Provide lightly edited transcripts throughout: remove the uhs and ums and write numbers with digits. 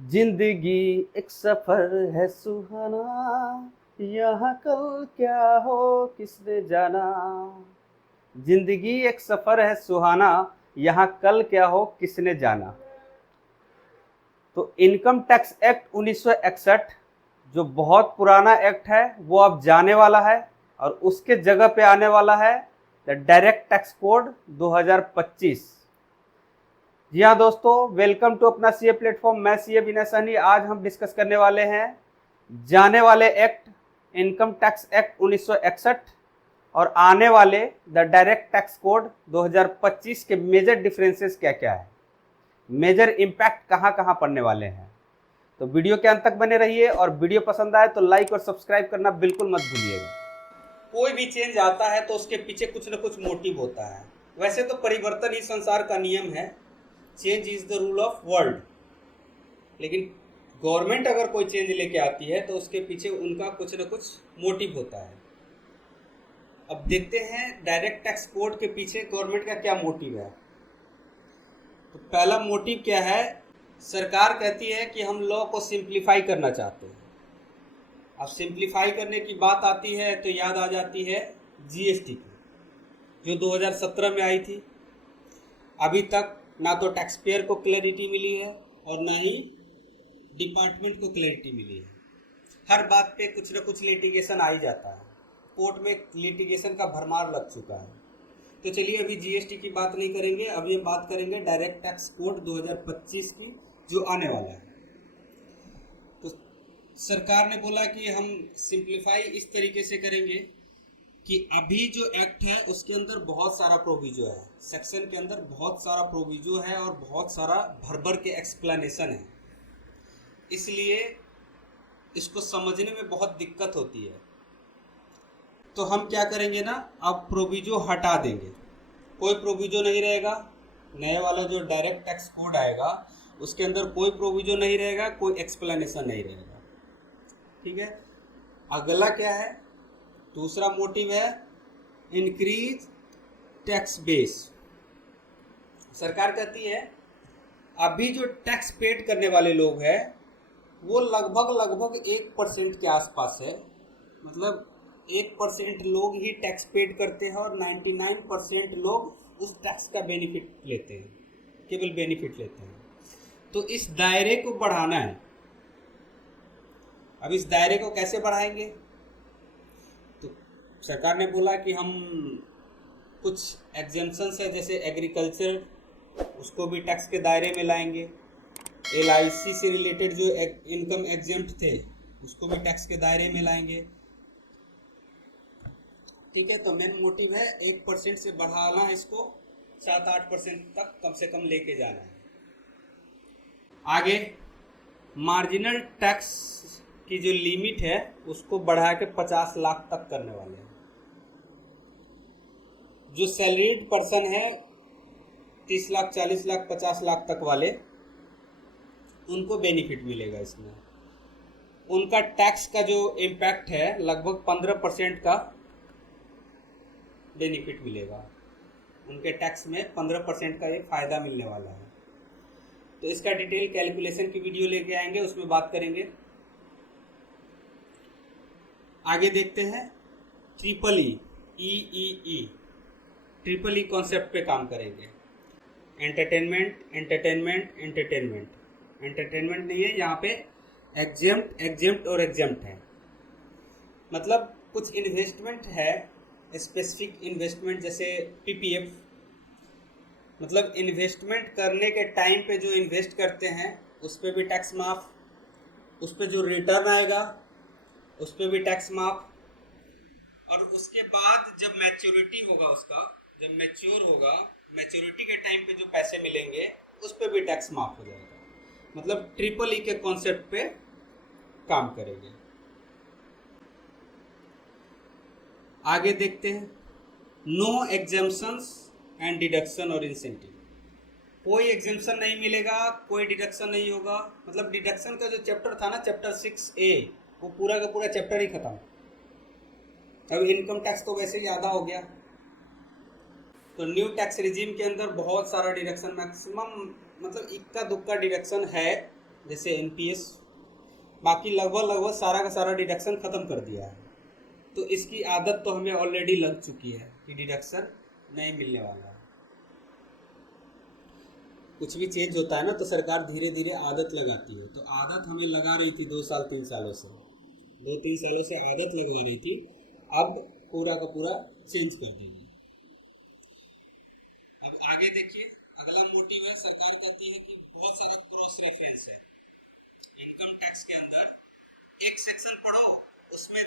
जिंदगी एक सफर है सुहाना, यहाँ कल क्या हो किसने जाना। जिंदगी एक सफर है सुहाना, यहाँ कल क्या हो किसने जाना। तो इनकम टैक्स एक्ट 1961 जो बहुत पुराना एक्ट है वो अब जाने वाला है और उसके जगह पे आने वाला है द डायरेक्ट टैक्स कोड 2025। जी हाँ दोस्तों, वेलकम टू अपना सीए प्लेटफॉर्म। मैं सीए विनय सहनी। आज हम डिस्कस करने वाले हैं जाने वाले एक्ट इनकम टैक्स एक्ट 1961 और आने वाले द डायरेक्ट टैक्स कोड 2025 के मेजर डिफरेंसेस क्या क्या है, मेजर इम्पैक्ट कहाँ कहाँ पड़ने वाले हैं। तो वीडियो के अंत तक बने रहिए और वीडियो पसंद आए तो लाइक और सब्सक्राइब करना बिल्कुल मत भूलिएगा। कोई भी चेंज आता है तो उसके पीछे कुछ न कुछ मोटिव होता है। वैसे तो परिवर्तन ही संसार का नियम है, change is the rule of world. लेकिन गवर्नमेंट अगर कोई चेंज लेके आती है तो उसके पीछे उनका कुछ न कुछ मोटिव होता है। अब देखते हैं डायरेक्ट टैक्स कोड के पीछे गवर्नमेंट का क्या मोटिव है। तो पहला मोटिव क्या है, सरकार कहती है कि हम लॉ को सिंप्लीफाई करना चाहते हैं। अब सिंप्लीफाई करने की बात आती है तो याद आ जाती है जीएसटी की, जो 2017 में आई थी। अभी तक ना तो टैक्स पेयर को क्लैरिटी मिली है और ना ही डिपार्टमेंट को क्लैरिटी मिली है। हर बात पे कुछ न कुछ लिटिगेशन आ ही जाता है, कोर्ट में लिटिगेशन का भरमार लग चुका है। तो चलिए अभी जीएसटी की बात नहीं करेंगे, अभी हम बात करेंगे डायरेक्ट टैक्स कोड 2025 की जो आने वाला है। तो सरकार ने बोला कि हम सिंप्लीफाई इस तरीके से करेंगे कि अभी जो एक्ट है उसके अंदर बहुत सारा प्रोविजो है, सेक्शन के अंदर बहुत सारा प्रोविजो है और बहुत सारा भर के एक्सप्लेनेशन है, इसलिए इसको समझने में बहुत दिक्कत होती है। तो हम क्या करेंगे ना, अब प्रोविजो हटा देंगे, कोई प्रोविजो नहीं रहेगा। नए वाला जो डायरेक्ट टैक्स कोड आएगा उसके अंदर कोई प्रोविजो नहीं रहेगा, कोई एक्सप्लेनेशन नहीं रहेगा। ठीक है। अगला क्या है, दूसरा मोटिव है इंक्रीज टैक्स बेस। सरकार कहती है अभी जो टैक्स पेड करने वाले लोग हैं वो लगभग 1% के आसपास है। मतलब 1% लोग ही टैक्स पेड करते हैं और 99% लोग उस टैक्स का बेनिफिट लेते हैं, केवल बेनिफिट लेते हैं। तो इस दायरे को बढ़ाना है। अब इस दायरे को कैसे बढ़ाएंगे, तो सरकार ने बोला कि हम कुछ एग्जेम्पशंस है, जैसे एग्रीकल्चर, उसको भी टैक्स के दायरे में लाएंगे। एलआईसी से रिलेटेड जो इनकम एग्जेम्प्ट थे उसको भी टैक्स के दायरे में लाएंगे। ठीक है। तो मेन मोटिव है 1% से बढ़ाना, इसको 7-8% तक कम से कम लेके जाना है। आगे मार्जिनल टैक्स की जो लिमिट है उसको बढ़ा के 50 लाख तक करने वाले हैं। जो सैलरीड पर्सन है 30 लाख, 40 लाख, 50 लाख तक वाले, उनको बेनिफिट मिलेगा इसमें। उनका टैक्स का जो इम्पैक्ट है लगभग 15% का बेनिफिट मिलेगा। उनके टैक्स में 15% का ये फ़ायदा मिलने वाला है। तो इसका डिटेल कैलकुलेशन की वीडियो लेके आएंगे, उसमें बात करेंगे। आगे देखते हैं triple E triple E concept पे काम करेंगे। एंटरटेनमेंट एंटरटेनमेंट एंटरटेनमेंट एंटरटेनमेंट नहीं है यहाँ पे, एग्जेम्प्ट और एग्जेम्प्ट है। मतलब कुछ इन्वेस्टमेंट है, स्पेसिफिक इन्वेस्टमेंट, जैसे पीपीएफ। मतलब इन्वेस्टमेंट करने के टाइम पे जो इन्वेस्ट करते हैं उस पर भी टैक्स माफ़, उस पर जो रिटर्न आएगा उस पर भी टैक्स माफ़, और उसके बाद जब मैच्योरिटी होगा उसका, जब मैच्योर होगा, मैच्योरिटी के टाइम पे जो पैसे मिलेंगे उस पर भी टैक्स माफ़ हो जाएगा। मतलब ट्रिपल ई के कॉन्सेप्ट पे काम करेंगे। आगे देखते हैं नो एग्जेम्पशंस एंड डिडक्शन और इंसेंटिव। कोई एग्जेम्पशन नहीं मिलेगा, कोई डिडक्शन नहीं होगा। मतलब डिडक्शन का जो चैप्टर था ना, चैप्टर 6A, वो पूरा का पूरा चैप्टर ही खत्म। अब इनकम टैक्स तो वैसे ही आधा हो गया। तो न्यू टैक्स रिजीम के अंदर बहुत सारा डिडक्शन, मैक्सिमम मतलब इक्का दुक्का डिडक्शन है जैसे एनपीएस, बाकी लगभग सारा का सारा डिडक्शन ख़त्म कर दिया है। तो इसकी आदत तो हमें ऑलरेडी लग चुकी है कि डिडक्शन नहीं मिलने वाला है। कुछ भी चेंज होता है ना तो सरकार धीरे धीरे आदत लगाती है, तो आदत हमें लगा रही थी 2-3 सालों से, 2-3 सालों से आदत लगा रही थी, अब पूरा का पूरा चेंज कर देगी। अब आगे देखिए, अगला मोटिव है, सरकार कहती है कि बहुत सारा क्रॉस रेफरेंस है इनकम टैक्स के अंदर। एक सेक्शन पढ़ो, उसमें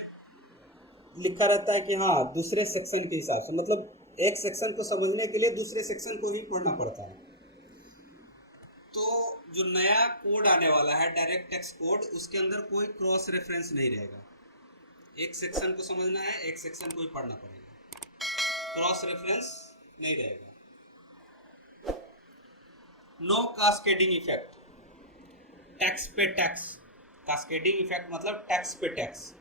लिखा रहता है कि हाँ दूसरे सेक्शन के हिसाब से, मतलब एक सेक्शन को समझने के लिए दूसरे सेक्शन को ही पढ़ना पड़ता है। तो जो नया कोड आने वाला है डायरेक्ट टैक्स कोड, उसके अंदर कोई क्रॉस रेफरेंस नहीं रहेगा। एक सेक्शन को समझना है, एक सेक्शन को ही पढ़ना पड़ेगा, क्रॉस रेफरेंस नहीं रहेगा। नो कास्केडिंग इफेक्ट, टैक्स पे टैक्स। कास्केडिंग इफेक्ट मतलब टैक्स पे टैक्स।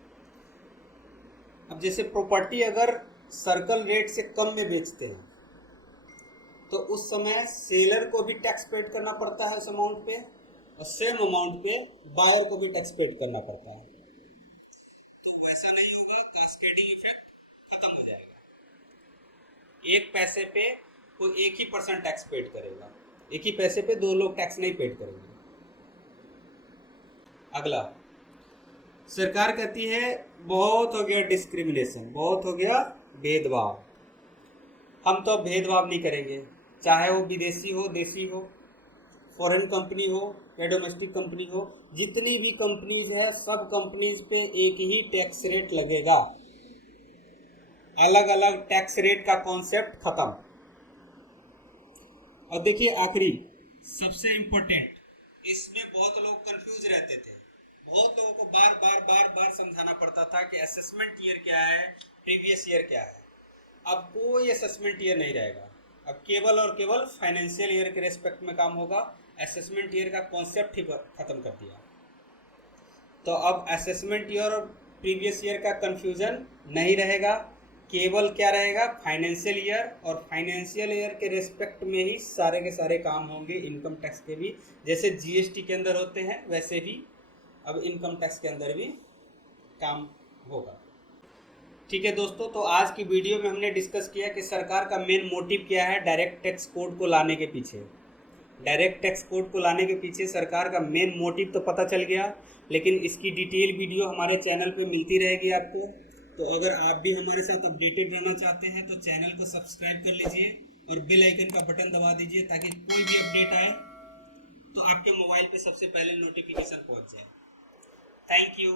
अब जैसे प्रॉपर्टी अगर सर्कल रेट से कम में बेचते हैं तो उस समय सेलर को भी टैक्स पेड करना पड़ता है उस अमाउंट पे, और सेम अमाउंट पे बायर को भी टैक्स पेड करना पड़ता है। तो वैसा नहीं होगा, कास्केडिंग इफेक्ट खत्म हो जाएगा। एक पैसे पे कोई 1% टैक्स पेड करेगा, एक ही पैसे पे 2 लोग टैक्स नहीं पेड करेंगे। अगला, सरकार कहती है बहुत हो गया डिस्क्रिमिनेशन, बहुत हो गया भेदभाव। हम तो भेदभाव नहीं करेंगे, चाहे वो विदेशी हो, देसी हो, फॉरेन कंपनी हो या डोमेस्टिक कंपनी हो, जितनी भी कंपनीज है सब कंपनीज पे एक ही टैक्स रेट लगेगा। अलग अलग टैक्स रेट का कॉन्सेप्ट खत्म। और देखिए आखिरी सबसे इंपॉर्टेंट, इसमें बहुत लोग कंफ्यूज रहते थे, बहुत लोगों को बार बार समझाना पड़ता था कि असेसमेंट ईयर क्या है, प्रीवियस ईयर क्या है। अब कोई असेसमेंट ईयर नहीं रहेगा, अब केवल और केवल फाइनेंशियल ईयर के रेस्पेक्ट में काम होगा। असेसमेंट ईयर का कॉन्सेप्ट ही खत्म कर दिया। तो अब असेसमेंट ईयर और प्रीवियस ईयर का कंफ्यूजन नहीं रहेगा, केवल क्या रहेगा, फाइनेंशियल ईयर, और फाइनेंशियल ईयर के रेस्पेक्ट में ही सारे के सारे काम होंगे। इनकम टैक्स के भी जैसे जीएसटी के अंदर होते हैं वैसे ही अब इनकम टैक्स के अंदर भी काम होगा। ठीक है दोस्तों, तो आज की वीडियो में हमने डिस्कस किया कि सरकार का मेन मोटिव क्या है डायरेक्ट टैक्स कोड को लाने के पीछे। डायरेक्ट टैक्स कोड को लाने के पीछे सरकार का मेन मोटिव तो पता चल गया, लेकिन इसकी डिटेल वीडियो हमारे चैनल पे मिलती रहेगी आपको। तो अगर आप भी हमारे साथ अपडेटेड रहना चाहते हैं तो चैनल को सब्सक्राइब कर लीजिए और बेल आइकन का बटन दबा दीजिए, ताकि कोई भी अपडेट आए तो आपके मोबाइल पे सबसे पहले नोटिफिकेशन पहुँच जाए। Thank you.